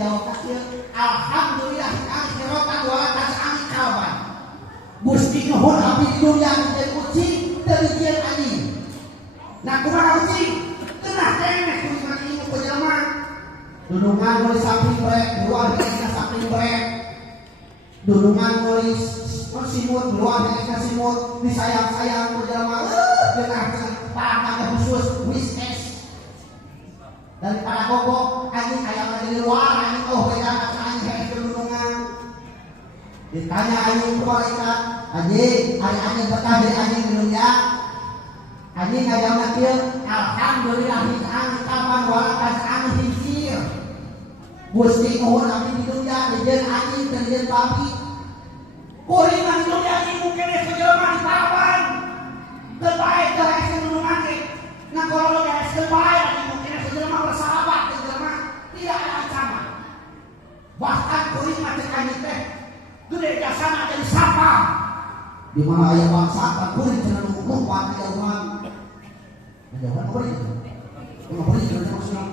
jawab kecil. Alhamdulillah akhiratan wa tas'an kawan. Gusti nuhun abdi di dunia jadi kucing dari jian anjing. Nah kumaha kucing? Tenah keneh kucing anjing ku jelema. Dudungan nulis samping brek, luar biasa samping brek. Dudungan nulis simut, luar biasa simut. Disayang-sayang ku jelema. Dengan para khusus wishes. Daripada gogok anjing aya di luar anjing beda anjing kayak dudungan. Ditanya anjing ke malaikat, anjing, hari anjing betah dari anjing di dunia. Anjing ngajawabna kieu, alhamdulillah an kapan walakas an hijir. Gusti nuhun abdi di dunia dijieun anjing teu dijieun babi. Kuring mah di dunia anjing mungkin ke jelema di parapan. Teu bae teu aya dudungan ge. Nah kalau ge teu bae anjing mungkin ke jelema bersahabat ke jelema tidak ada ancaman. Bahkan kuring mah teh anjing teh gede jasana jadi sapa. Di mana aya bangsa kan kuring cenah lumpat di jauhan. Jauhan kuring. Kuring cenah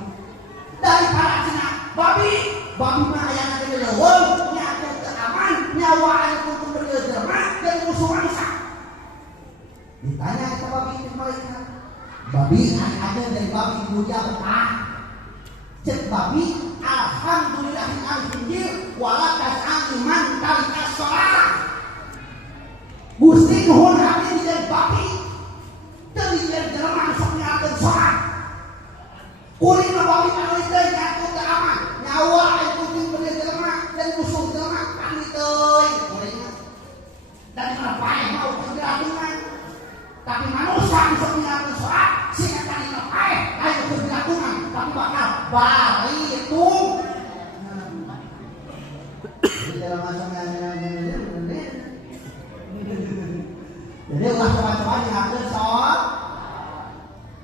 daripada cenah babi mah aya na di leuweung nya teu aman, nyawa aya kudu berjelema dan musuh manusia. Ditanya eta babi itu malaikat. Babi ada dari babi dunia betah. Cek babi alhamdulillahil hamdil walakas iman kalikas sholat. Gusti nuhun abdi dijieun babi teu dijieun jelema sok nyalakeun sholat. Kuring mah babi anu teh teu aman, nyawa aya kucing beri jelema dan musuh jelema kami teuing kuring mah. Dan mana bae mau kegiatungan. Tapi manusia sok nyalakeun sholat sing eta dina bae aya kegiatungan tapi bakal bari itu. Dalam macam jadi ulah coba-coba diatur sholat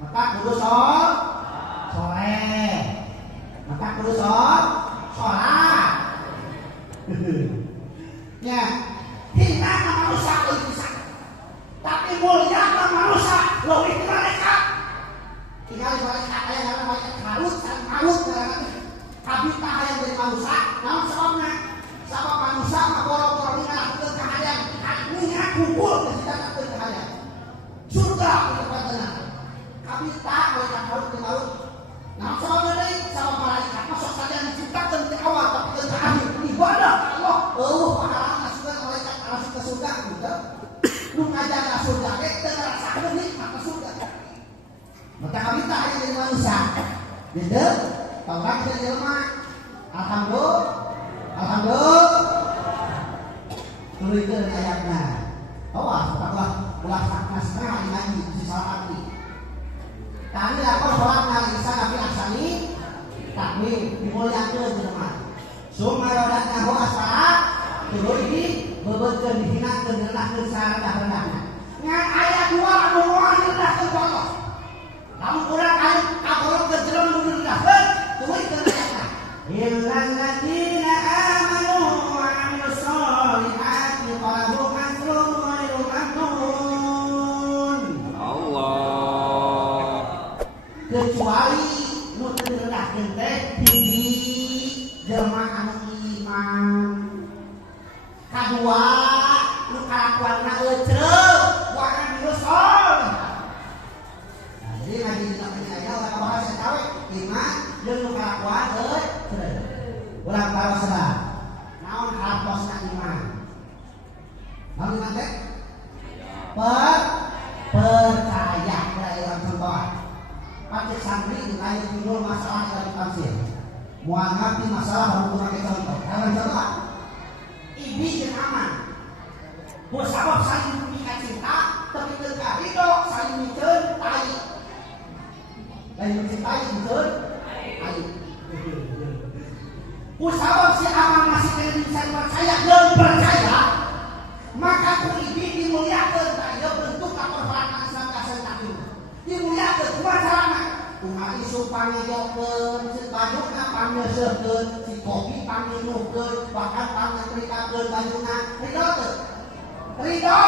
maka kudu sholat soleh maka kudu sholat ya hina manusia lebih bisa tapi mulia manusia lebih mereka tinggal mereka yang namanya harus habitah yang dari manusia namun sebabnya sama manusia mah boro-boro ngalakeun kahayang nya kumpul kesidakakeun kahayang surga ketepatna habitah mereka harus ke laut namun sebabnya deui sama malaikat masuk saja diciptakeun ti awal tapi teu akhir ibadah Allah pahalana surga malaikat langsung ke surga gitu nu ngajaga surga ge teu ngarasakeun nikmat ke surga maka habitah yang dari manusia gitu Taurat dari jelema alhamdulillah turikeun ayatna awas ulah sakna ngaji si salah arti kami lapor sholat nalisa nabi asani takmir dimuliakeun jelema summa radatnahu asara tuluy di bebeutkeun dihinakeun rendahkeun sareng-rendahna ngan aya dua anu moal direndahkeun ku Allah lamun urang anu kagolong ke jelema nu direndahkeun turikeun ayatna illal ladzina amanu wa amilus solihati falahum ajrun ghairu mamnun. Allah. Kecuali nu teu direndahkeun teh hiji jelema anu iman. Kadua nu kalakuanna eceuk wa amilus solihati. Nah, jadi ngaji dina aya ulah bahasa cawe iman jeung nu kalakuan ulang tahu sedang naon hartosna iman naon iman teh percaya dari orang contoh pakai santri ditanya timbul masalah dari tafsir mual ngerti masalah baru pakai contoh dalam contoh ibi jeung aman buat sabab saling punya cinta tapi teu ridho saling miceun tai lain mencintai miceun tai Usabab si aman masih kena bisa percaya dan percaya maka kuibi dimuliakeun ta ieu bentuk kaperbataan Islam kasar tadi dimuliakeun kumaha carana kumaha isu pangijokeun si bajuna pangeuseukeun si kopi panginuhkeun bahkan pangetrikakeun bajuna ridho teu ridho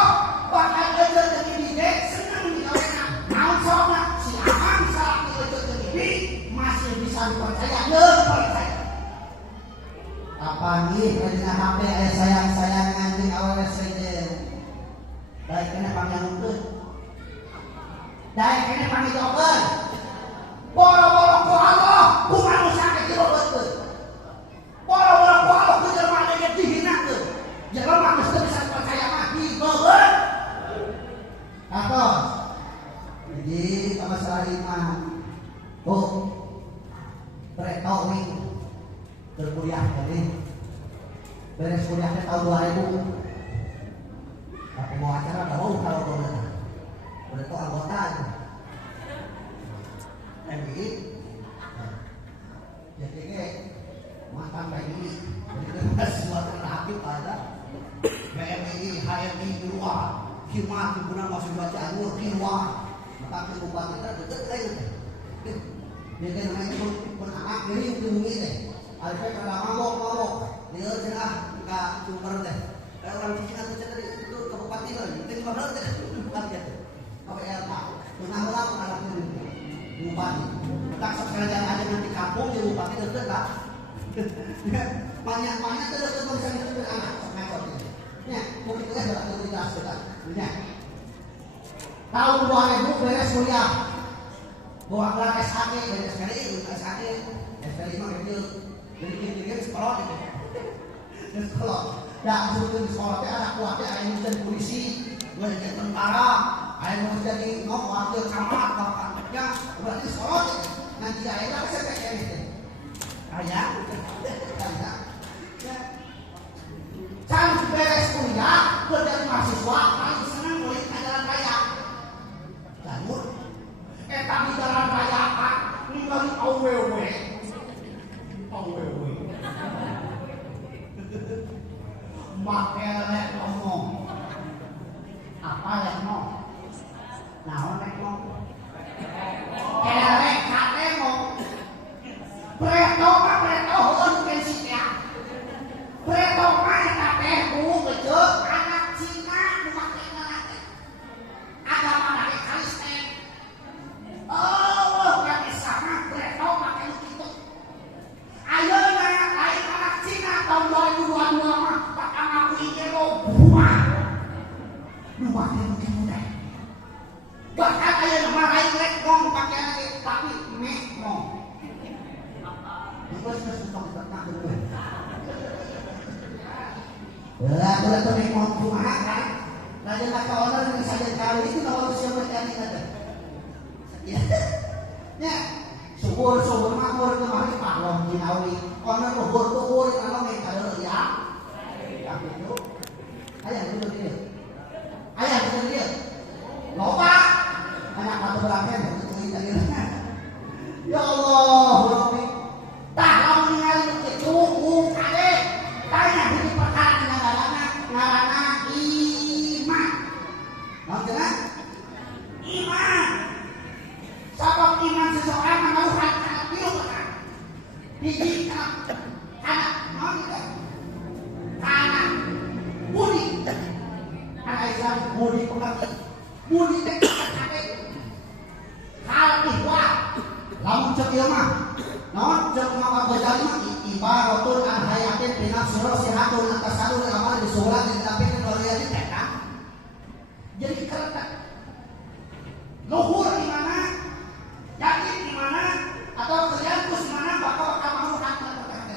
bahkan euceuk jeung ibi seneng digawena naon sababna si aman salah euceuk jeung ibi masih bisa dipercaya dan percaya Papanggih dina HP aya sayang-sayangan jeung awewe sejen. Daek kene panggangkeun. Daek kene panggijaukeun. Boro-boro ku Allah, ku manusia ke jero beuteun. Boro-boro ku Allah ku jelema anu dihinakeun. Jelema geus teu bisa percaya mah dibeueut. Katos. Jadi masalah iman. Oh. Beretau nih. Berkuliah tadi. Beres kuliahnya tahun 2000. Aku mau acara enggak mau kalau beretau anggota. MBI. Jadi mantan PNI. Jadi sesuatu terhakib ada PMI, HMI di luar. Khidmat guna masuk baca anur di luar. Maka bupati kita deket aja. Jadi namanya itu anak ini itu mungkin. Alifnya kada mabok. Dia cenah enggak sumber deh. Kayak orang Cina tuh tadi itu ke bupati kan. Itu benar deh. Bupati itu. Apa ya tahu. Pernah ulang anak bupati. Tak sekalian aja nanti kampung di bupati deket tak. Banyak terus bisa itu anak semacam ini. Ya, mungkin itu adalah otoritas kita. Ya. Tahun 2000 beres kuliah. Bawa gelar SHG, beres sekali SHG, SHG mah kecil. Jadi kira-kira sekolah itu. Sekolah. Ya, sebetulnya sekolah teh anak kuatnya ada yang jadi polisi, gue jadi tentara, ada yang jadi wakil camat, bahkannya berarti sekolah itu. Nanti daerah bisa kayak gitu. Kayak kan beres kuliah, gue jadi mahasiswa, paling senang mulai jalan raya. Jalur, tapi jalan raya kan, ninggalin aww. Makelek ngomong. Apa lek ngomong? Naon lek ngomong? Kelek kate ngomong. Preto heueun prinsipnya. Preto mah eta teh beujeuh anak Cina nu make ngelate. Agama dari Kristen. Oh, yang sama preto make nu kitu. Ayeuna lain anak Cina tahun 2022 mah bakal ngakui ero buah. Buah teh begitu teh. Bahkan ayeuna mah lain rek ngong pakaian tapi meh ngong. Terus suka berkata dulu. Kalau tu mek ngong kumaha kan? Lain nak owner dengan saja kali itu kalau siapa cari ada. Ya. Subur makmur kemarin Pak Long Jinawi. Owner luhur kalau mek kalau ya. Yang itu. Ayah itu dia. Loba. Anak batu berangkat itu tadi. Ya Allah, Rabbi. Tah lamun ningali kitu kade. Tanya hiji perkara ngaranna iman. Maksudna iman. Sabab iman seseorang menauhad kana pieu perkara. Hiji kana kana budi. Kana Islam budi pengerti. Budi teh kade. Hal ihwal. Lamun cek ieu mah naon cek maka Ghazali mah ibaratun an hayatin bina surah sihatun atas satu amal di sholat dan tapi kemudian kan. Jadi kerentak. Luhur di mana? Yakin di mana? Atau kerjaan di mana bakal mau hakna perkara.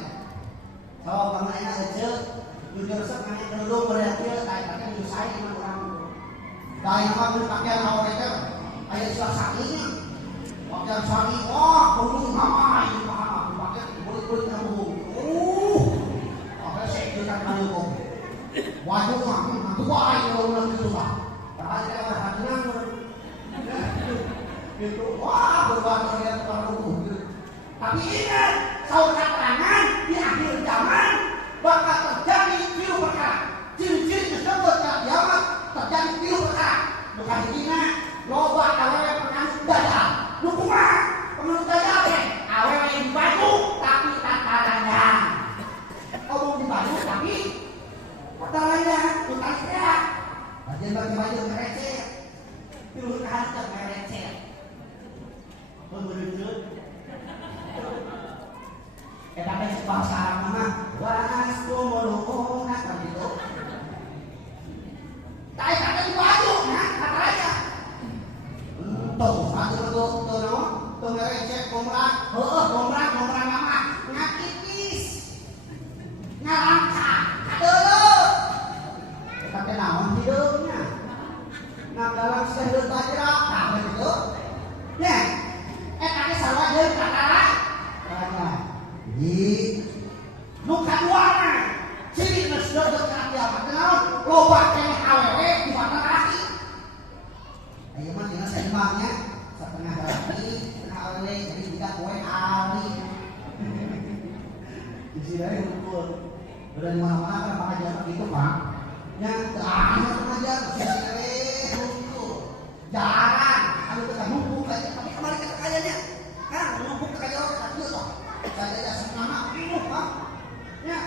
Kalau kamu enak aja jujur sekali dulu berarti kayak jujur saya dengan orang. Kayak mah pakaian awalnya kayak suasananya. Pakaian sari, kudu mama ini paham, pakai kulit kamu. Pakai sejuta kali kok. Wajib mah, aku ayo ulang itu bah. Padahal dia berhadang. Itu berbahasa lihat perlu. Tapi ingat, saudara keterangan di akhir zaman bakal terjadi pilu perkara. Ciri-ciri tersebut kiamat terjadi pilu perkara. Bukan hina loba awewe penganut dada. Lu kumaha? Penganut dada teh awewe di baju tapi tanpa dandan. Omong di baju tapi tanpa dandan, bukan sehat. Bagian baju ngereceh. Pilu kahancep ngereceh. Bener-bener. Kita bahasa Arab mah was gombrang mama ngakipis ngalangka aduh kita kenaon hidupnya nah dalam sehut aja nah begitu ya tadi salah dia kata banyak di nuka duana sini sudah kerja kenaon loba kene awewe di mana lagi ayo mah jangan seimbangnya setengah lagi setengah awewe jadi tidak kue ali di sini aja ngumpul udah di mana-mana kan pengajian begitu pak yang terakhir pengajian sini ngumpul jarang aduh kita numpuk kayak tapi kemarin kita kayaknya kan numpuk kayak orang kecil loh saya tidak senama bingung pak ya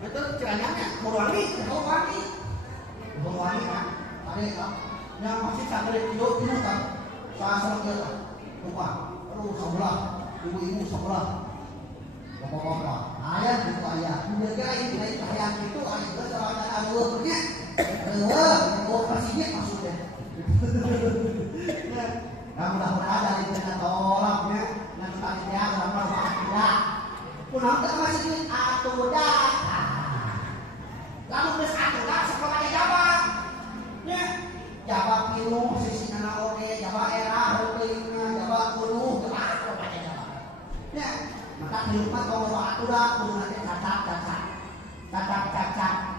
betul celananya Murwangi kan ada kan yang masih sampai tidur ini kan saya sama dia kan lupa aduh sebelah ibu-ibu sebelah bapak-bapak ayah itu ayah menjaga ini ayah itu ayah itu selama ada punya operasinya maksudnya nah mudah-mudahan dari kita tolaknya nanti tadi dia orang-orang tidak punah kita masih duit atuh dah lalu terus atuh dah sekolahnya jawab ya jawab pilu sisi anak oke jawab era hopelingnya jawab puluh jawab sekolahnya jawab ya maka di rumah kalau atuh dah puluh nanti cacat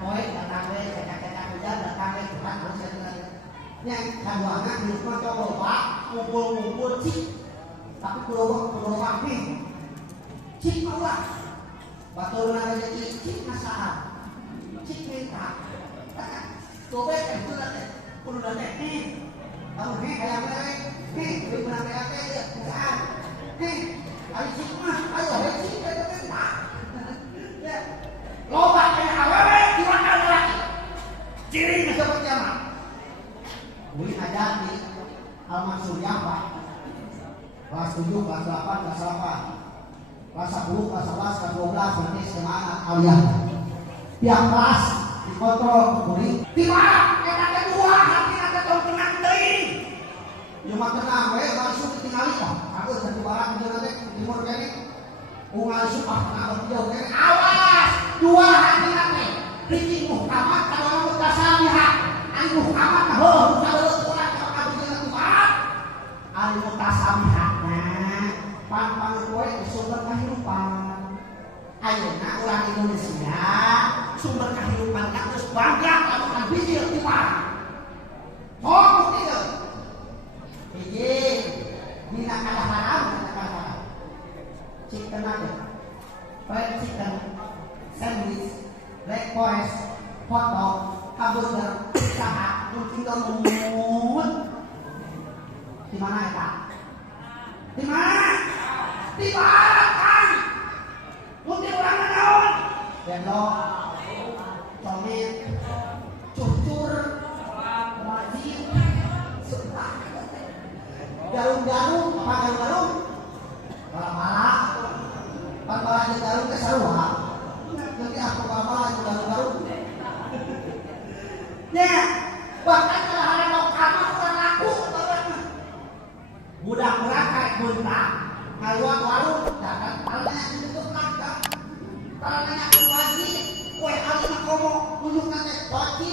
poin datang we cacat hujan datang we cepat harus ya kaduangan di rumah kalau pak ngumpul cik tapi pulau nih cik Allah batur namanya cik masalah cik minta coba itu nanti kudu nanti kamu ayam lele beri menang lele ya perusahaan ayo cik mah ayo cik minta ya loba kayak awewe gimana lagi ciri seperti apa Uli ngajar di Al-Mansur Yafah kelas 7, kelas 8, kelas 8 kelas 10, kelas 11, kelas 12 nanti semangat kalian tiap kelas dikontrol kembali di mana? Kita kedua hati kita tahun tenang tering cuma tenang langsung ditinggali kok aku dari barat ke nanti timur kene ungal supah kenapa jauh kene awas dua hati nanti Riki Muhammad kalau orang mutasabihat Ali Muhammad kalau orang kalau jangan Tuhan Ali mutasabihat pan kowe sumber kehidupan ayeuna urang Indonesia sumber kehidupan geus bangga kalau kan bijil di mana oh kieu bijil dina kadaharan chicken nugget fried chicken sandwich black forest hot dog hamburger pizza mungkin domut di mana eta di mana di barat kan mungkin orang naon bendok comit cucur wajib sumpah garung-garung apa garung-garung bala-bala pan-bala di garung ke sarua nanti aku bala-bala di garung-garung ya bahkan kalau ada lokal mah kurang laku budak-budak kayak buntang ngaluan warung dapat palanya ditutup langka palanya wajib kue alimah komo tunjuk nanti toci